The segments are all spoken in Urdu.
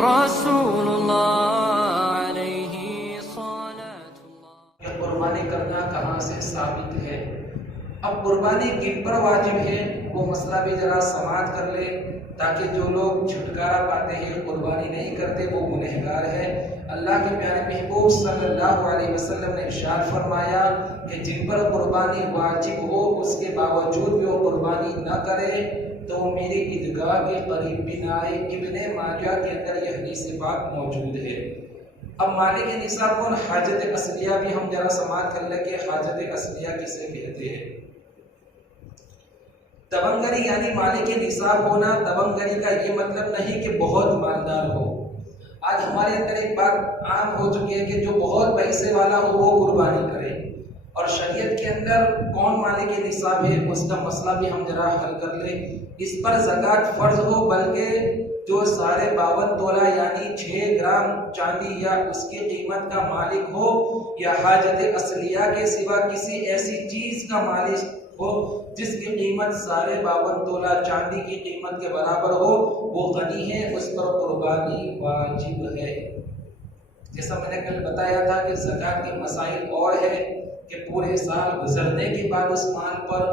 رسول الله عليه صلاة الله. کہ قربانی کرنا کہاں سے ثابت ہے؟ اب قربانی کن پر واجب ہے وہ مسئلہ بھی ذرا سماعت کر لے تاکہ جو لوگ چھٹکارا پاتے ہیں قربانی نہیں کرتے وہ گنہگار ہے۔ اللہ کے پیارے محبوب صلی اللہ علیہ وسلم نے ارشاد فرمایا کہ جن پر قربانی واجب ہو اس کے باوجود بھی وہ قربانی نہ کرے تو وہ میری عیدگاہ کے قریب بھی نہ آئے۔ ابن ماجہ کے اندر یہ حدیث پاک موجود ہے۔ اب مالک نصاب کون؟ حاجت اصلیہ بھی ہم ذرا سماعت کر لیں کہ حاجت اصلیہ کسے کہتے ہیں۔ تبنگری یعنی مالک نصاب ہونا، تبنگری کا یہ مطلب نہیں کہ بہت مالدار ہو۔ آج ہمارے اندر ایک بات عام ہو چکی ہے کہ جو بہت پیسے والا ہو وہ قربانی کرے، اور شریعت کے اندر کون مالک نصاب ہے اس کا مسئلہ بھی ہم ذرا حل کر لیں۔ اس پر زکوٰۃ فرض ہو بلکہ جو 52 تولہ یعنی 6 گرام چاندی یا اس کی قیمت کا مالک ہو، یا حاجت اصلیہ کے سوا کسی ایسی چیز کا مالک ہو جس کی قیمت 52 تولہ چاندی کی قیمت کے برابر ہو، وہ غنی ہے، اس پر قربانی واجب ہے۔ جیسا میں نے کل بتایا تھا کہ زکوٰۃ کے مسائل اور ہے کہ پورے سال گزرنے کے بعد اس مال پر،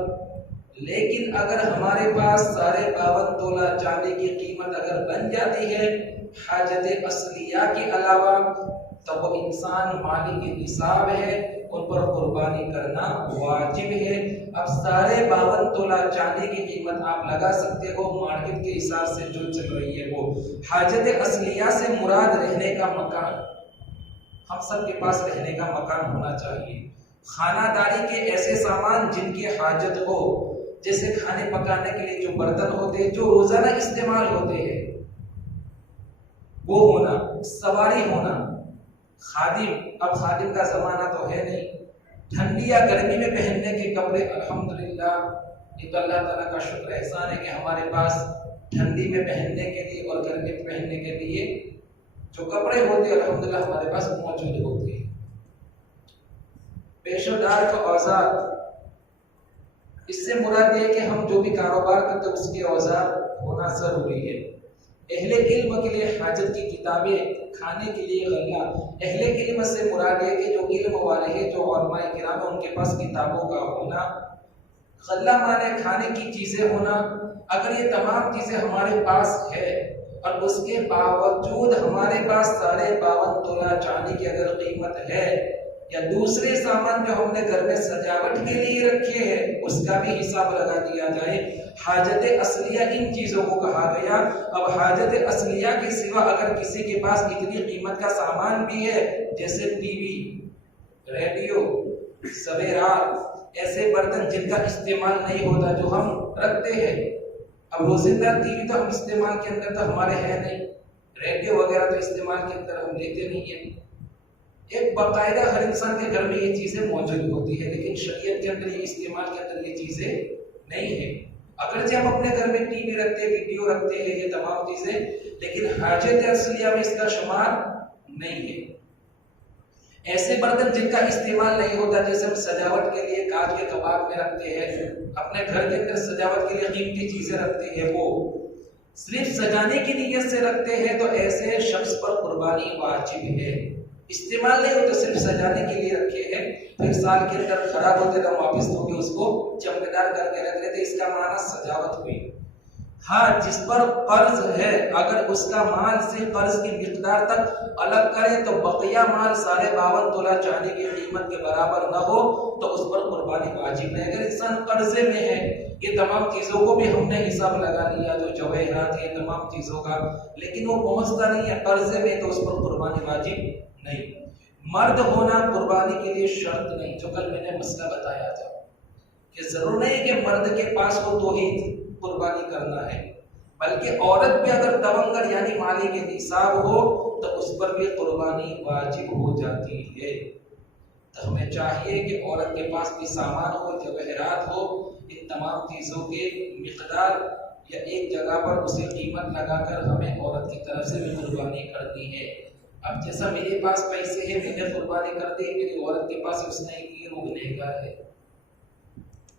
لیکن اگر ہمارے پاس 52 تولہ چاندی کی قیمت اگر بن جاتی ہے حاجت اصلیہ کے علاوہ تو وہ انسان مالک نصاب ہے، ان پر قربانی کرنا واجب ہے۔ اب 52 تولہ چاندی کی قیمت آپ لگا سکتے ہو مارکیٹ کے حساب سے جو چل رہی ہے وہ۔ حاجت اصلیہ سے مراد رہنے کا مکان، ہم سب کے پاس رہنے کا مکان ہونا چاہیے۔ خانہ داری کے ایسے سامان جن کی حاجت ہو، جیسے کھانے پکانے کے لیے جو برتن ہوتے ہیں جو روزانہ استعمال ہوتے ہیں وہ ہونا، سواری ہونا، خادم، اب خادم کا زمانہ تو ہے نہیں، ٹھنڈی یا گرمی میں پہننے کے کپڑے، الحمدللہ یہ تو اللہ تعالیٰ کا شکر احسان ہے کہ ہمارے پاس ٹھنڈی میں پہننے کے لیے اور گرمی میں پہننے کے لیے جو کپڑے ہوتے ہیں الحمدللہ ہمارے پاس موجود ہوتے ہیں۔ پیش و دار کا اوزار، اس سے مراد یہ ہے کہ ہم جو بھی کاروبار کرتے ہیں اس کے اوزار ہونا ضروری ہے۔ اہل علم کے لیے حاجت کی کتابیں، کھانے کے لیے غلہ۔ اہل علم سے مراد یہ کہ جو علم والے ہیں، جو علماء کرام ہیں، ان کے پاس کتابوں کا ہونا۔ غلہ مانے کھانے کی چیزیں ہونا۔ اگر یہ تمام چیزیں ہمارے پاس ہے اور اس کے باوجود ہمارے پاس 52 تولہ چاندی کی اگر قیمت ہے، یا دوسرے سامان جو ہم نے گھر میں سجاوٹ کے لیے رکھے ہیں اس کا بھی حساب لگا دیا جائے۔ حاجت اصلیہ ان چیزوں کو کہا گیا۔ اب حاجت اصلیہ کے سوا اگر کسی کے پاس اتنی قیمت کا سامان بھی ہے جیسے ٹی وی، ریڈیو، زیورات، ایسے برتن جن کا استعمال نہیں ہوتا جو ہم رکھتے ہیں، اب روزندہ ٹی وی تو ہم استعمال کے اندر تو ہمارے ہے نہیں، ریڈیو وغیرہ تو استعمال کے اندر ہم لیتے نہیں ہیں، ایک باقاعدہ ہر انسان کے گھر میں یہ چیزیں موجود ہوتی ہے، لیکن شریعت کے اندر یہ استعمال کے اندر یہ چیزیں نہیں ہیں۔ اگرچہ ہم اپنے گھر میں ٹی وی رکھتے ہیں، ویڈیو رکھتے ہیں، یہ تمام چیزیں، لیکن حاجت اصلیہ میں اس کا شمار نہیں ہے۔ ایسے برتن جن کا استعمال نہیں ہوتا، جیسے ہم سجاوٹ کے لیے کانچ کے کباب میں رکھتے ہیں، اپنے گھر کے اندر سجاوٹ کے لیے قیمتی چیزیں رکھتے ہیں، وہ صرف سجانے کی نیت سے رکھتے ہیں تو ایسے شخص پر قربانی واجب ہے۔ استعمال نہیں ہوتا، صرف سجانے کے لیے رکھے ہیں، پھر سال کے اندر خراب ہوتے تو واپس تو بھی اس کو چمکدار کر کے رکھ لیتے، اس کا معنی سجاوٹ ہوئی۔ ہاں، جس پر قرض ہے اگر اس کا مال سے قرض کی مقدار تک الگ کرے تو بقیہ مال 52 تولہ چاندی کی قیمت کے برابر نہ ہو تو اس پر قربانی واجب ہے۔ اگر انسان قرضے میں ہے، یہ تمام چیزوں کو بھی ہم نے حساب لگا لیا، جو جواہرات یہ تمام چیزوں کا، لیکن وہ پہنچتا نہیں ہے قرضے میں، تو اس پر قربانی واجب نہیں۔ مرد ہونا قربانی کے لیے شرط نہیں، جو کل میں نے مسئلہ بتایا تھا کہ ضرور نہیں کہ مرد کے پاس ہو تو ہی قربانی کرنا ہے، بلکہ عورت بھی اگر تبنگر یعنی مالک نصاب ہو تو اس پر بھی قربانی واجب ہو جاتی ہے۔ تو ہمیں چاہیے کہ عورت کے پاس بھی سامان ہو، جواہرات ہو، ان تمام چیزوں کے مقدار یا ایک جگہ پر اسے قیمت لگا کر ہمیں عورت کی طرف سے بھی قربانی کرنی ہے۔ اب جیسا میرے پاس پیسے ہیں میں نے قربانی کر دی، میری عورت کے پاس اس نے کی، وہ گنہگار ہے۔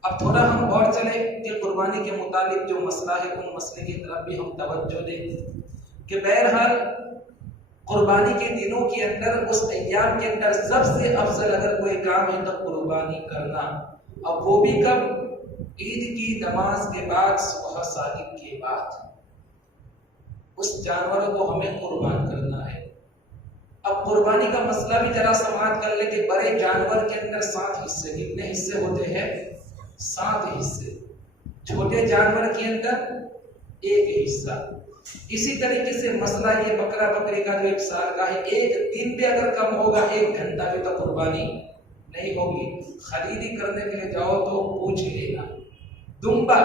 اب تھوڑا ہم اور چلیں کہ قربانی کے متعلق جو مسئلہ ہے ان مسئلے کی طرف بھی ہم توجہ دیں کہ بہرحال قربانی کے دنوں کے اندر، اس ایام کے اندر سب سے افضل اگر کوئی کام ہے تو قربانی کرنا، اب وہ بھی کب؟ عید کی نماز کے بعد، صبح صادق کے بعد اس جانور کو ہمیں قربان کرنا ہے۔ اب قربانی کا مسئلہ بھی ذرا سماعت کر لیں کہ بڑے جانور کے اندر 7 حصے، کتنے حصے ہوتے ہیں؟ 7 حصے۔ چھوٹے جانور کے اندر 1 حصہ۔ اسی طریقے سے مسئلہ یہ بکرا بکری کا جو 1 سال کا ہے، 1 دن بھی اگر کم ہوگا، 1 گھنٹہ بھی تو قربانی نہیں ہوگی۔ خریدی کرنے کے لیے جاؤ تو پوچھ لینا۔ دمبا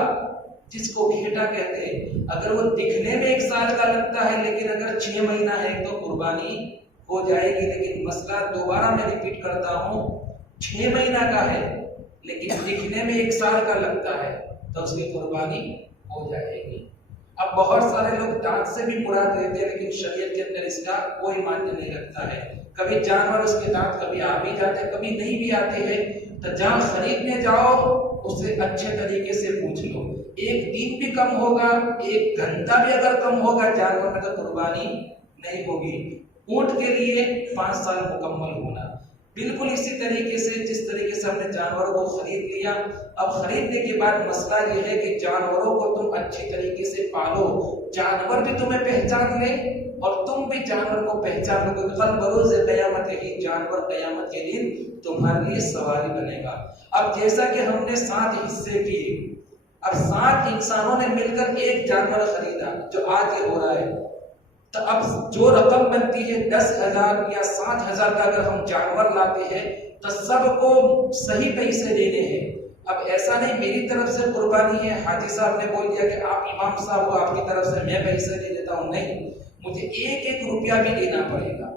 جس کو گھیٹا کہتے ہیں، اگر وہ دکھنے میں 1 سال کا لگتا ہے لیکن اگر 6 مہینہ ہے تو قربانی ہو جائے گی۔ لیکن مسئلہ دوبارہ میں ریپیٹ کرتا ہوں، 6 مہینہ کا ہے لیکن دکھنے میں 1 سال کا لگتا ہے تو اس کی قربانی ہو جائے گی۔ اب بہت سارے لوگ دانت سے بھی مراد لیتے ہیں، لیکن شریعت کے اندر اس کا کوئی معنی نہیں رکھتا ہے۔ کبھی جانور اس کے دانت کبھی آ بھی جاتے ہیں، کبھی نہیں بھی آتے ہیں، تو جہاں خریدنے جاؤ اس سے اچھے طریقے سے پوچھ لو۔ 1 دن بھی کم ہوگا، 1 گھنٹہ بھی اگر کم ہوگا جانور میں تو قربانی نہیں ہوگی۔ اونٹ کے لیے 5 سال مکمل ہونا۔ بالکل اسی طریقے سے جس طریقے سے ہم نے جانوروں کو خرید لیا، اب خریدنے کے بعد مسئلہ یہ ہے کہ جانوروں کو تم اچھی طریقے سے پالو، جانور بھی تمہیں پہچان لے اور تم بھی جانور کو پہچان لو، کہ کل بروز قیامت ہی جانور قیامت کے دن تمہارے لیے سواری بنے گا۔ اب جیسا کہ ہم نے 7 حصے کیے، اب 7 انسانوں نے مل کر 1 جانور خریدا جو آج یہ ہو رہا ہے، تو اب جو رقم بنتی ہے 10,000 یا 7,000 کا اگر ہم جانور لاتے ہیں تو سب کو صحیح پیسے دینے ہیں۔ اب ایسا نہیں میری طرف سے قربانی ہے، حاجی صاحب نے بول دیا کہ آپ امام صاحب کو آپ کی طرف سے میں پیسے دے دیتا ہوں، نہیں، مجھے 1 روپیہ بھی دینا پڑے گا،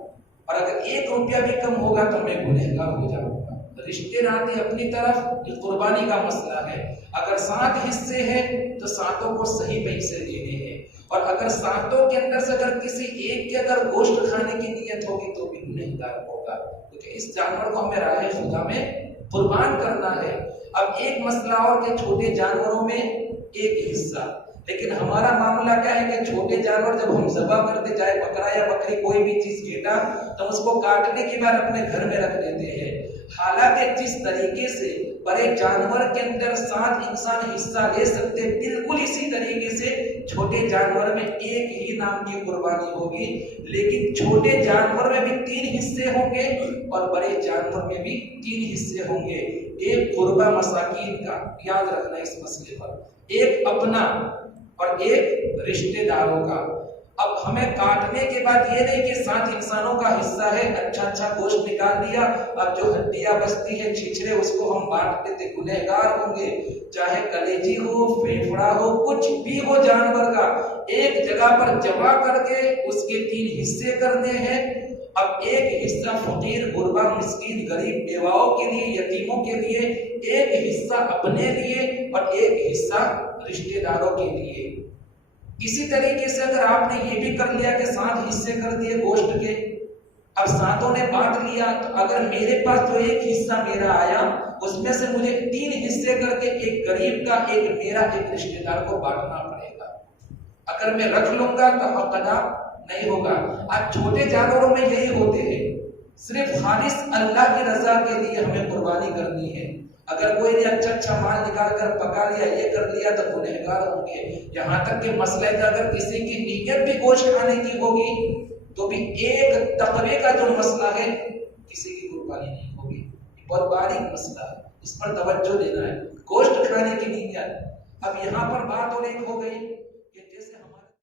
اور اگر 1 روپیہ بھی کم ہوگا تو میں گنہگار ہو جاؤں گا۔ رشتے ناتے اپنی طرف، یہ قربانی کا مسئلہ ہے۔ اگر 7 حصے ہیں تو 7 کو صحیح پیسے دینے ہیں، اور اگر 7 کے اندر سے اگر کسی ایک کے اگر گوشت کھانے کی نیت ہوگی تو بھی گنہگار ہوگا، کیونکہ اس جانور کو ہمیں راہ خدا میں قربان کرنا ہے۔ اب ایک مسئلہ اور کہ چھوٹے جانوروں میں 1 حصہ، لیکن ہمارا معاملہ کیا ہے کہ چھوٹے جانور جب ہم ذبح کرتے جائے، بکرا یا بکری کوئی بھی چیز گھیٹا، تو اس کو کاٹنے کے بعد اپنے گھر میں رکھ دیتے ہیں۔ حالانکہ جس طریقے سے بڑے جانور کے اندر 7 انسان حصہ لے سکتے، بالکل اسی طریقے سے چھوٹے جانور میں 1 ہی نام کی قربانی ہوگی، لیکن چھوٹے جانور میں بھی 3 حصے ہوں گے اور بڑے جانور میں بھی 3 حصے ہوں گے۔ 1 قربہ مساکین کا، یاد رکھنا اس مسئلے پر، 1 اپنا اور 1 رشتہ داروں کا۔ اب ہمیں کاٹنے کے بعد یہ نہیں کہ 7 انسانوں کا حصہ ہے، اچھا گوشت نکال دیا، اب جو ہڈیاں بچتی ہیں چھچھرے اس کو ہم بانٹ دیتے، گنہگار ہوں گے۔ چاہے کلیجی ہو، پھیپھڑا ہو، کچھ بھی ہو جانور کا، ایک جگہ پر جمع کر کے اس کے 3 حصے کرنے ہیں۔ اب 1 حصہ فقیر، غربا، مسکین، غریب، بیواؤں کے لیے، یتیموں کے لیے، 1 حصہ اپنے لیے اور 1 حصہ رشتہ داروں کے لیے۔ اسی طریقے سے اگر آپ نے یہ بھی کر لیا کہ 7 حصے کر دیے گوشت کے، اب 7 نے بانٹ لیا، تو اگر میرے پاس جو 1 حصہ میرا آیا اس میں سے مجھے 3 حصے کر کے 1 غریب کا، 1 میرا، 1 رشتہ دار کو بانٹنا پڑے گا۔ اگر میں رکھ لوں گا تو حق ادا نہیں ہوگا۔ آج چھوٹے جانوروں میں یہی ہوتے ہیں، صرف خالص اللہ کی رضا کے لیے ہمیں قربانی کرنی ہے۔ اگر کوئی نے اچھا مال نکال کر پکا لیا، یہ کر لیا، تو گنہگار ہوں گے۔ یہاں تک کہ مسئلہ ہے کہ اگر کسی کی نیت بھی گوشت کھانے کی ہوگی تو بھی 1 تقوی کا جو مسئلہ ہے کسی کی قربانی نہیں ہوگی۔ بہت باریک مسئلہ ہے، اس پر توجہ دینا ہے۔ گوشت کھانے کی نیت، اب یہاں پر بات اور ایک ہو گئی